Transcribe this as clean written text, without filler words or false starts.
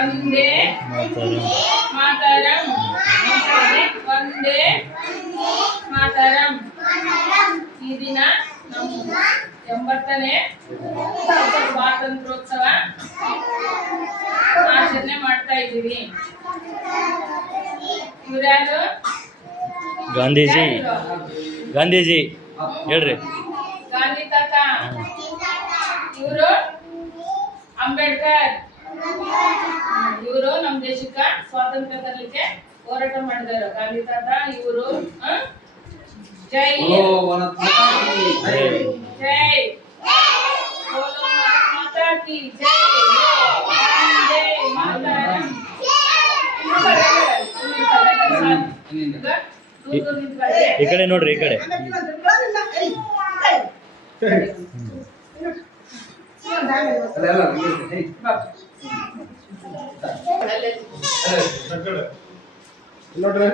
ವಂದೇ ಮಾತರಂ ವಂದೇ ಮಾತರಂ. ಈ ದಿನ ನಮ್ಮ 80ನೇ ಸ್ವಾತಂತ್ರ್ಯೋತ್ಸವ ಆಚರಣೆ ಮಾಡ್ತಾ ಇದ್ದೀವಿ. ಇವ್ರ್ಯಾರು? ಗಾಂಧೀಜಿ. ಗಾಂಧೀಜಿ ಹೇಳ್ರಿ. ಗಾಂಧಿ ತಾತ. ಇವರು ಅಂಬೇಡ್ಕರ್. ಇವರು ನಮ್ಮ ದೇಶಕ್ಕೆ ಸ್ವಾತಂತ್ರ್ಯ ತರಲಿಕ್ಕೆ ಹೋರಾಟ ಮಾಡಿದರು ಗಾಂಧಿ ತಾತ. ಇವರು ಜೈ ಜೈ ಬೋಲೋ ಮಾತಾ ಕಿ ಜೈ, ವಂದೇ ಮಾತರಂ. ಈ ಕಡೆ ನೋಡ್ರಿ, ಈ ಕಡೆ. ನೋಡ್ರಿ